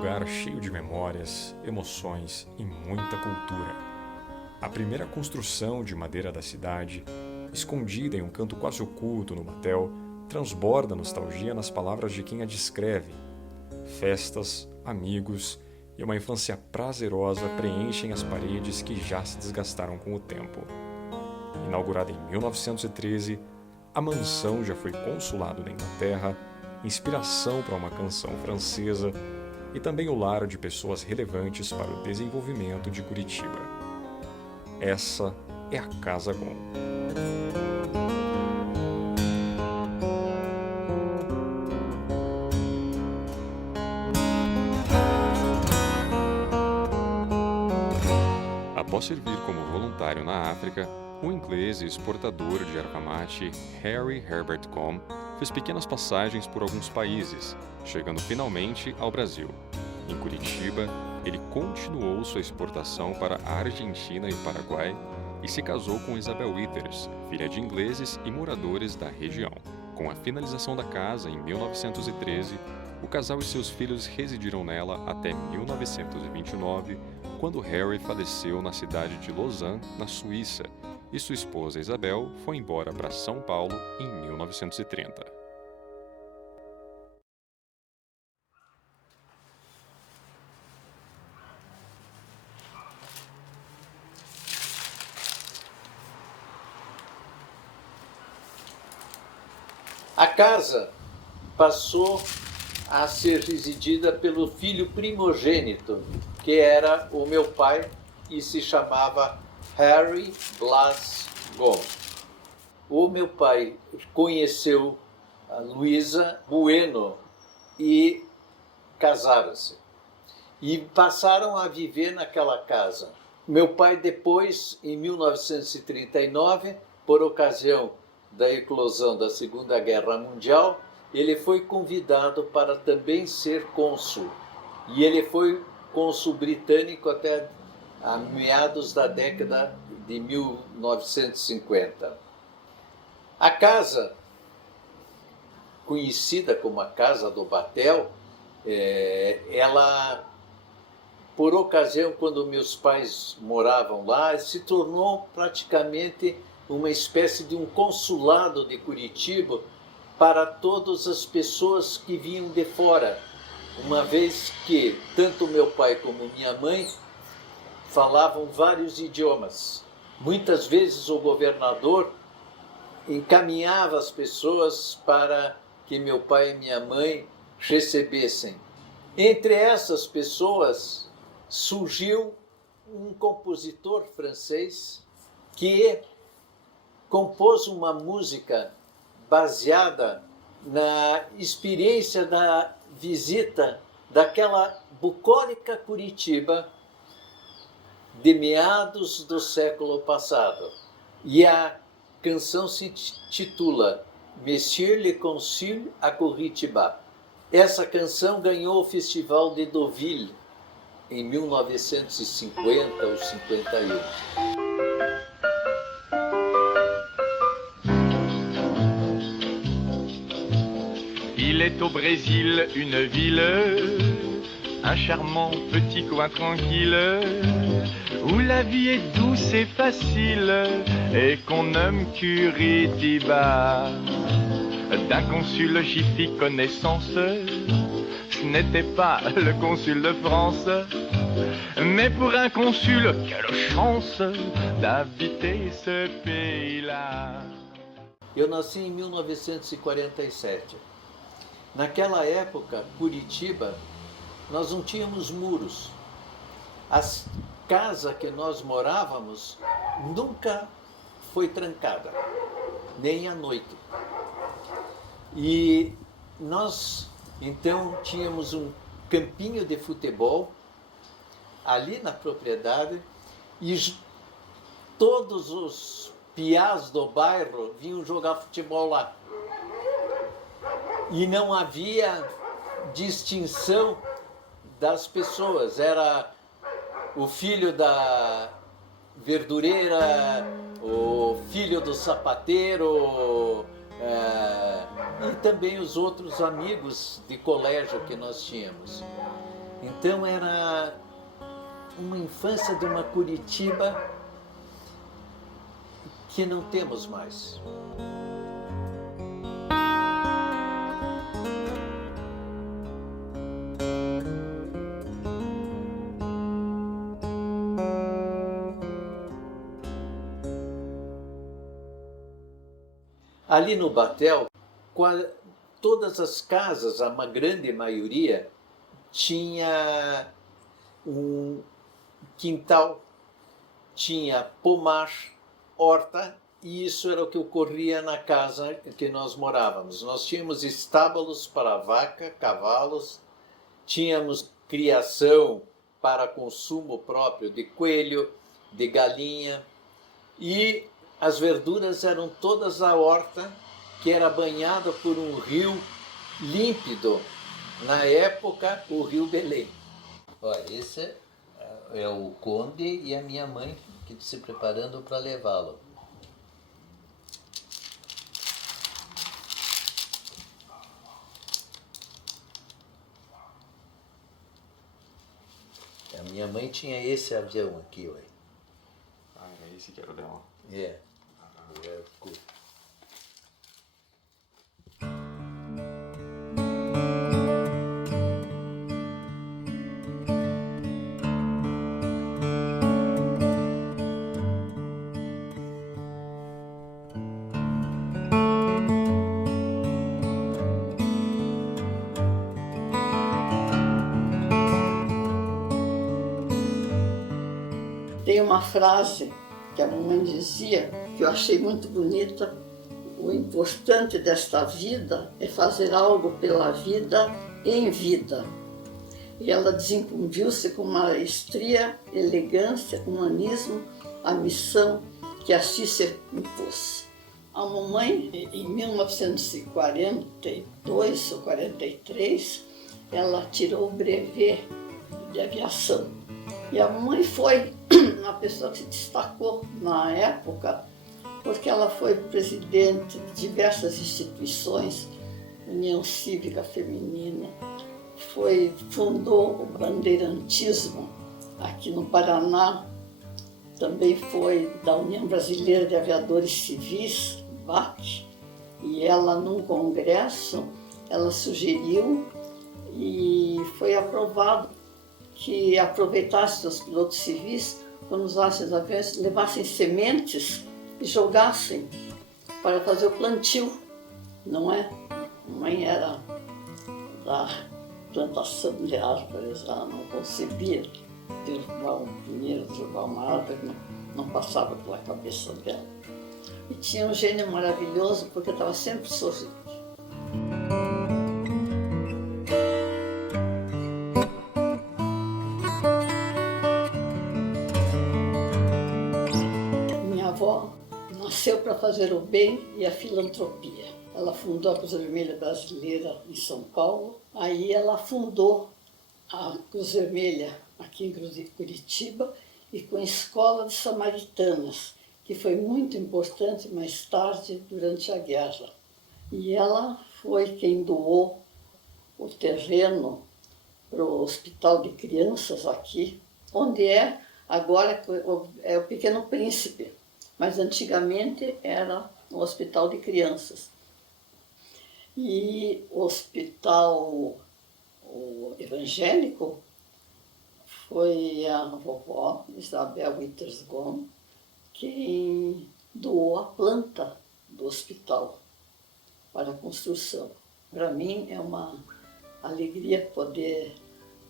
lugar cheio de memórias, emoções e muita cultura. A primeira construção de madeira da cidade, escondida em um canto quase oculto no batel, transborda nostalgia nas palavras de quem a descreve. Festas, amigos e uma infância prazerosa preenchem as paredes que já se desgastaram com o tempo. Inaugurada em 1913, a mansão já foi consulado da Inglaterra, inspiração para uma canção francesa e também o lar de pessoas relevantes para o desenvolvimento de Curitiba. Essa é a Casa Gon. Após servir como voluntário na África, o inglês e exportador de erva mate Harry Herbert Cohn fez pequenas passagens por alguns países, chegando finalmente ao Brasil. Em Curitiba, ele continuou sua exportação para a Argentina e Paraguai e se casou com Isabel Withers, filha de ingleses e moradores da região. Com a finalização da casa em 1913, o casal e seus filhos residiram nela até 1929, quando Harry faleceu na cidade de Lausanne, na Suíça, e sua esposa Isabel foi embora para São Paulo em 1930. A casa passou a ser residida pelo filho primogênito, que era o meu pai e se chamava Harry Blas Gon. O meu pai conheceu a Luísa Bueno e casaram-se. E passaram a viver naquela casa. Meu pai depois, em 1939, por ocasião da eclosão da Segunda Guerra Mundial, ele foi convidado para também ser cônsul. E ele foi cônsul britânico até a meados da década de 1950. A casa, conhecida como a Casa do Batel, ela, por ocasião, quando meus pais moravam lá, se tornou praticamente uma espécie de um consulado de Curitiba para todas as pessoas que vinham de fora, uma vez que tanto meu pai como minha mãe falavam vários idiomas. Muitas vezes o governador encaminhava as pessoas para que meu pai e minha mãe recebessem. Entre essas pessoas surgiu um compositor francês que compôs uma música baseada na experiência da visita daquela bucólica Curitiba de meados do século passado. E a canção se titula Monsieur le Consul à Curitiba. Essa canção ganhou o Festival de Deauville em 1950 ou 51. Il est au Brésil une ville, un charmant petit coin tranquille, où la vie est douce et facile, et qu'on nomme Curitiba. D'un consul j'y fis connaissance, ce n'était pas le consul de France, mais pour un consul, quelle chance d'habiter ce pays-là. Eu nasci em 1947. Naquela época, Curitiba, nós não tínhamos muros. A casa que nós morávamos nunca foi trancada, nem à noite. E nós, então, tínhamos um campinho de futebol ali na propriedade e todos os piás do bairro vinham jogar futebol lá. E não havia distinção das pessoas. Era o filho da verdureira, o filho do sapateiro, e também os outros amigos de colégio que nós tínhamos. Então era uma infância de uma Curitiba que não temos mais. Ali no Batel, todas as casas, a grande maioria, tinha um quintal, tinha pomar, horta, e isso era o que ocorria na casa que nós morávamos. Nós tínhamos estábulos para vaca, cavalos, tínhamos criação para consumo próprio de coelho, de galinha, e as verduras eram todas a horta, que era banhada por um rio límpido, na época o Rio Belém. Olha, esse é o conde e a minha mãe que se preparando para levá-lo. A minha mãe tinha esse avião aqui, olha. Ah, é esse que era o dela. É. Tem uma frase que a mamãe dizia, que eu achei muito bonita: o importante desta vida é fazer algo pela vida em vida. E ela desenvolveu-se com maestria, elegância, humanismo, a missão que assim se impôs. A mamãe, em 1942 ou 43, ela tirou o brevet de aviação. E a mamãe foi uma pessoa que se destacou na época, porque ela foi presidente de diversas instituições, União Cívica Feminina, fundou o bandeirantismo aqui no Paraná, também foi da União Brasileira de Aviadores Civis, BAC, e ela, num congresso, ela sugeriu e foi aprovado que aproveitassem os pilotos civis, quando usassem os aviões, levassem sementes e jogassem para fazer o plantio, não é? A mãe era da plantação de árvores, ela não concebia derrubar um pinheiro, derrubar uma árvore, não passava pela cabeça dela. E tinha um gênio maravilhoso, porque estava sempre sorrindo. Minha avó nasceu para fazer o bem e a filantropia. Ela fundou a Cruz Vermelha Brasileira em São Paulo. Aí ela fundou a Cruz Vermelha aqui em Curitiba e com a Escola de Samaritanas, que foi muito importante mais tarde durante a guerra. E ela foi quem doou o terreno para o Hospital de Crianças aqui, onde agora é o Pequeno Príncipe, mas antigamente era o Hospital de Crianças. E o hospital evangélico foi a vovó Isabel Wittersgom quem doou a planta do hospital para a construção. Para mim é uma alegria poder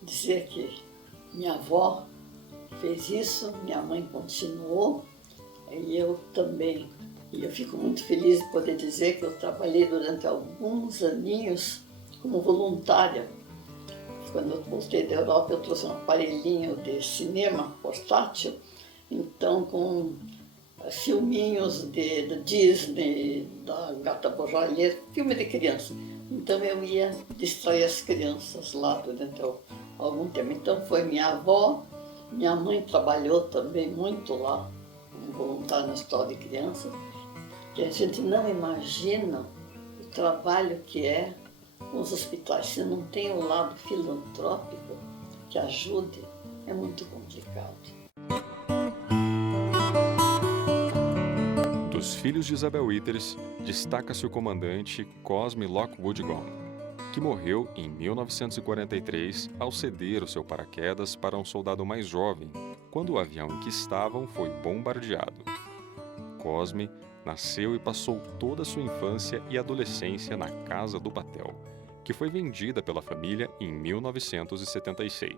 dizer que minha avó fez isso, minha mãe continuou e eu também. E eu fico muito feliz de poder dizer que eu trabalhei durante alguns aninhos como voluntária. Quando eu voltei da Europa, eu trouxe um aparelhinho de cinema portátil, então com filminhos da Disney, da Gata Borralheira, filme de criança. Então eu ia distrair as crianças lá durante algum tempo. Então foi minha avó, minha mãe trabalhou também muito lá, como voluntária no Hospital de Crianças, que a gente não imagina o trabalho que é com os hospitais. Se não tem o lado filantrópico, que ajude, é muito complicado. Dos filhos de Isabel Withers, destaca-se o comandante Cosme Lockwood Gone, que morreu em 1943 ao ceder o seu paraquedas para um soldado mais jovem, quando o avião em que estavam foi bombardeado. Cosme nasceu e passou toda a sua infância e adolescência na Casa do Batel, que foi vendida pela família em 1976.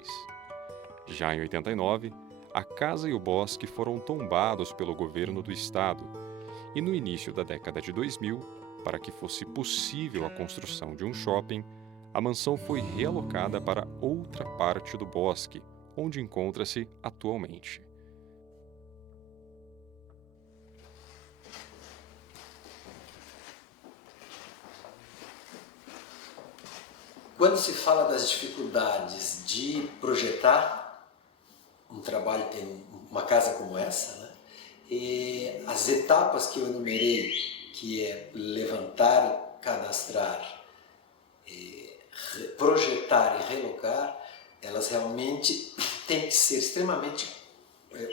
Já em 89, a casa e o bosque foram tombados pelo governo do estado, e no início da década de 2000, para que fosse possível a construção de um shopping, a mansão foi realocada para outra parte do bosque, onde encontra-se atualmente. Quando se fala das dificuldades de projetar um trabalho em uma casa como essa, né? E as etapas que eu enumerei, que é levantar, cadastrar, projetar e relocar, elas realmente têm que ser extremamente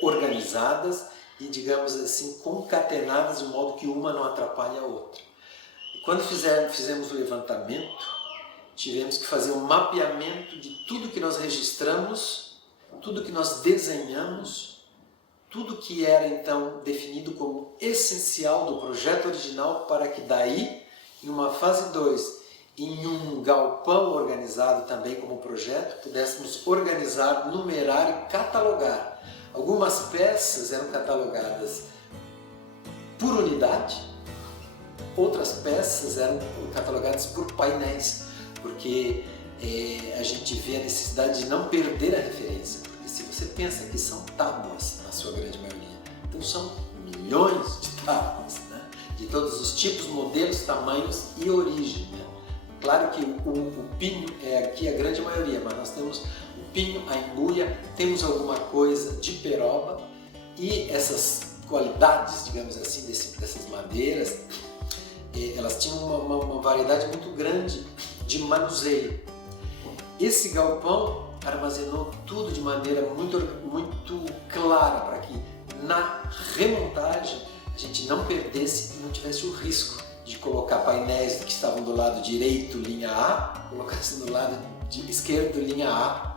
organizadas e, digamos assim, concatenadas de modo que uma não atrapalhe a outra. E quando fizemos o levantamento, tivemos que fazer um mapeamento de tudo que nós registramos, tudo que nós desenhamos, tudo que era então definido como essencial do projeto original para que daí, em uma fase 2, em um galpão organizado também como projeto, pudéssemos organizar, numerar e catalogar. Algumas peças eram catalogadas por unidade, outras peças eram catalogadas por painéis, porque a gente vê a necessidade de não perder a referência. Porque se você pensa que são tábuas, na sua grande maioria, então são milhões de tábuas, né? De todos os tipos, modelos, tamanhos e origem, né? Claro que o pinho é aqui a grande maioria, mas nós temos o pinho, a embuia, temos alguma coisa de peroba e essas qualidades, digamos assim, dessas madeiras, elas tinham uma variedade muito grande de manuseio. Esse galpão armazenou tudo de maneira muito clara para que na remontagem a gente não perdesse e não tivesse o risco de colocar painéis que estavam do lado direito, linha A, colocasse do lado esquerdo, linha A.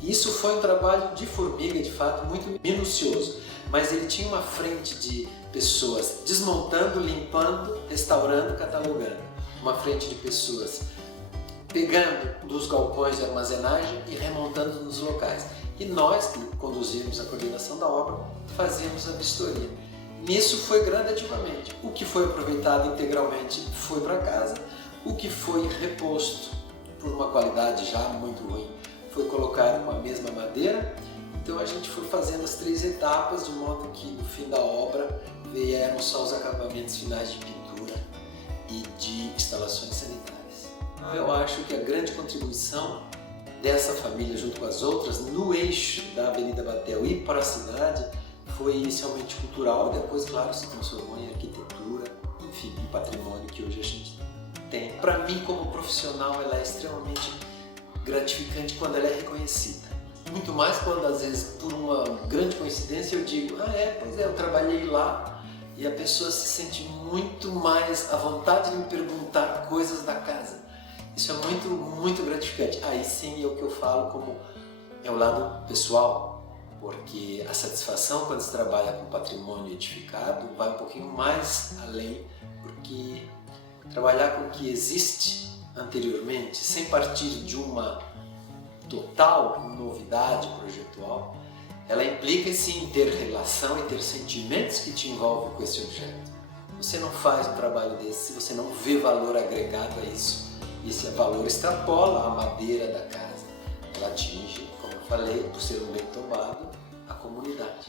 E isso foi um trabalho de formiga, de fato, muito minucioso, mas ele tinha uma frente de pessoas desmontando, limpando, restaurando, catalogando. Uma frente de pessoas pegando dos galpões de armazenagem e remontando nos locais. E nós, que conduzimos a coordenação da obra, fazíamos a vistoria. Nisso foi gradativamente. O que foi aproveitado integralmente foi para casa, o que foi reposto por uma qualidade já muito ruim foi colocado com a mesma madeira. Então a gente foi fazendo as 3 etapas, de modo que no fim da obra vieram só os acabamentos finais de pintura e de instalações sanitárias. Eu acho que a grande contribuição dessa família, junto com as outras, no eixo da Avenida Batel e para a cidade, foi inicialmente cultural, depois, claro, se transformou em arquitetura, enfim, em patrimônio que hoje a gente tem. Para mim, como profissional, ela é extremamente gratificante quando ela é reconhecida. Muito mais quando, às vezes, por uma grande coincidência, eu digo, pois é, eu trabalhei lá, e a pessoa se sente muito mais à vontade de me perguntar coisas da casa. Isso é muito gratificante. Aí sim é o que eu falo como é o lado pessoal, porque a satisfação quando se trabalha com patrimônio edificado vai um pouquinho mais além, porque trabalhar com o que existe anteriormente, sem partir de uma total novidade projetual, ela implica sim ter relação e ter sentimentos que te envolvem com esse objeto. Você não faz um trabalho desse se você não vê valor agregado a isso. E esse valor extrapola a madeira da casa. Ela atinge, como eu falei, por ser um bem tombado, a comunidade.